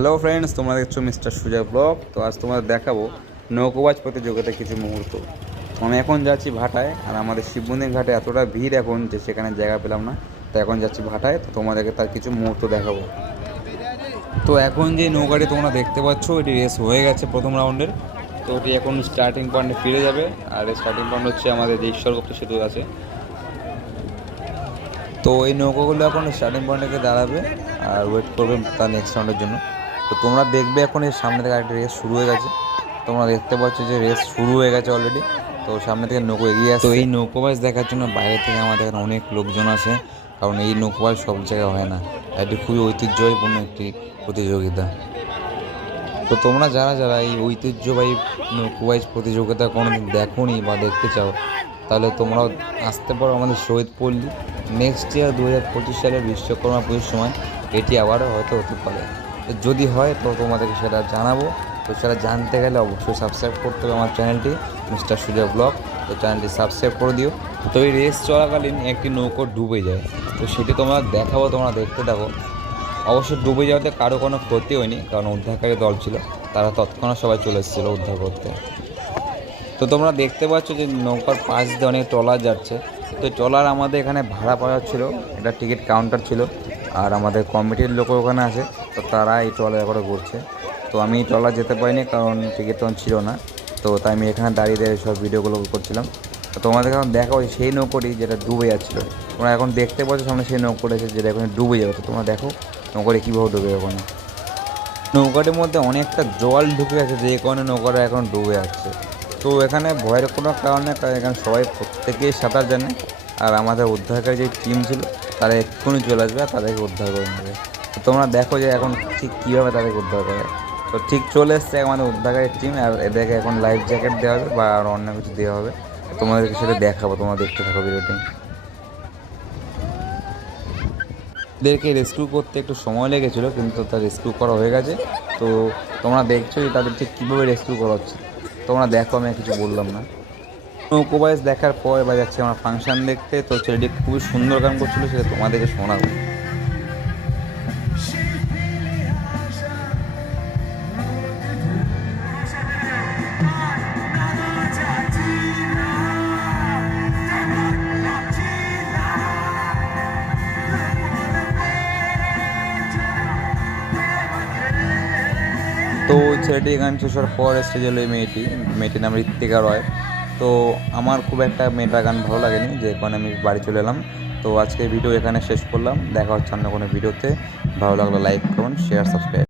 Hello friends, তোমরা দেখছো mister Sujoy blog. তো আজ তোমাদের দেখাবো নৌকোবাজ প্রতিযোগিতার কিছু মুহূর্ত। আমি এখন যাচ্ছি ভাটায়, আর আমাদের শিবমন্দির ঘাটে এতটা ভিড় এখন যে সেখানে জায়গা পেলাম না, তো এখন যাচ্ছি ভাটায়। তো তোমাদেরকে তার কিছু মুহূর্ত দেখাবো। তো এখন যে নৌকাটি তোমরা দেখতে পাচ্ছ, এটি রেস হয়ে গেছে প্রথম রাউন্ডের। তো এটি এখন স্টার্টিং পয়েন্টে ফিরে যাবে, আর এই স্টার্টিং পয়েন্ট হচ্ছে আমাদের যে ঈশ্বরগুপ্ত সেতু আছে। তো এই নৌকাগুলো এখন স্টার্টিং পয়েন্টে দাঁড়াবে আর ওয়েট করবে তার নেক্সট রাউন্ডের জন্য। তো তোমরা দেখবে এখন এর সামনে থেকে আরেকটা রেস শুরু হয়ে গেছে। তোমরা দেখতে পাচ্ছ যে রেস শুরু হয়ে গেছে অলরেডি। তো সামনে থেকে নৌকো এগিয়ে আসছে। তো এই নৌকোবাজ দেখার জন্য বাইরে থেকে আমাদের এখানে অনেক লোকজন আসে, কারণ এই নৌকোবাজ সব জায়গায় হয় না। এটি খুবই ঐতিহ্যপূর্ণ একটি প্রতিযোগিতা। তো তোমরা যারা যারা এই ঐতিহ্যবাহী নৌকোবাজ প্রতিযোগিতা কোনোদিন দেখোনি বা দেখতে চাও, তাহলে তোমরাও আসতে পারো আমাদের শহীদ পল্লী। নেক্সট ইয়ার 2025 সালের বিশ্বকর্মা পুজোর সময় এটি আবারও হয়তো হতে পারে। তো যদি হয় তো তোমাদেরকে সেটা জানাবো। তো সেটা জানতে গেলে অবশ্যই সাবস্ক্রাইব করতে হবে আমার চ্যানেলটি মিস্টার সুজয় ব্লগ। তো চ্যানেলটি সাবস্ক্রাইব করে দিও। তো এই রেস চলাকালীন একটি নৌকো ডুবে যায়, তো সেটি তোমরা দেখাবো, তোমরা দেখতে থাকো। অবশ্য ডুবে যাওয়াতে কারো কোনো ক্ষতি হয়নি, কারণ উদ্ধারকারী দল ছিল, তারা তৎক্ষণাৎ সবাই চলে এসেছিলো উদ্ধার করতে। তো তোমরা দেখতে পাচ্ছ যে নৌকার পাশ দিয়ে অনেক ট্রলার যাচ্ছে। তো ট্রলার আমাদের এখানে ভাড়া পাওয়া ছিল, এটা টিকিট কাউন্টার ছিল, আর আমাদের কমিটির লোক ওখানে আছে, তো তারা এই ট্রলার করে ঘুরছে। তো আমি ট্রলার যেতে পারিনি, কারণ টিকিট তখন ছিল না। তো তাই আমি এখানে দাঁড়িয়ে দাঁড়িয়ে সব ভিডিওগুলো করছিলাম। তো তোমাদের এখন দেখা হয় সেই নৌকোটি যেটা ডুবে যাচ্ছিলো। তোমরা এখন দেখতে পাচ্ছ সামনে সেই নৌকোটা আছে যেটা এখন ডুবে যাবে। তো তোমরা দেখো নৌকাটি কীভাবে ডুবে ওখানে। নৌকাটির মধ্যে অনেকটা জল ঢুকে আছে, যে কারণে নৌকাটা এখন ডুবে যাচ্ছে। তো এখানে ভয়ের কোনো কারণ নেই, কারণ এখানে সবাই প্রত্যেকেই সাঁতার জানে। আর আমাদের উদ্ধারকারী যে টিম ছিল তারা এক্ষুনি চলে আসবে আর তাদেরকে উদ্ধার করে নেবে। তো তোমরা দেখো যে এখন ঠিক কীভাবে তাদেরকে উদ্ধার করে। তো ঠিক চলে এসছে আমাদের উদ্ধারকারী টিম, আর এদেরকে এখন লাইফ জ্যাকেট দেওয়া হবে বা আর অন্য কিছু দেওয়া হবে। তোমাদেরকে সেটা দেখাবো, তোমরা দেখতে থাকো ভিডিওটি। এদেরকে রেস্কিউ করতে একটু সময় লেগেছিলো, কিন্তু তার রেস্কিউ করা হয়ে গেছে। তো তোমরা দেখছো যে তাদের ঠিক কীভাবে রেস্কিউ করা হচ্ছে। তোমরা দেখো, আমি কিছু বললাম না। নৌকোবাজ দেখার পর এবার যাচ্ছি আমরা ফাংশন দেখতে। তো ছেলেটি খুবই সুন্দর গান করছিলো, সেটা তোমাদেরকে শোনাবো। তো ওই ছেলেটি গান শেষের পর স্টেজে এলো মেয়েটির নাম ঋত্বিকা রয়। তো আমার খুব একটা মেয়েটার গান ভালো লাগেনি, যে কারণে আমি বাড়ি চলে এলাম। তো আজকে ভিডিও এখানে শেষ করলাম, দেখা হচ্ছে অন্য কোনো ভিডিওতে। ভালো লাগলো লাইক করুন, শেয়ার, সাবস্ক্রাইব।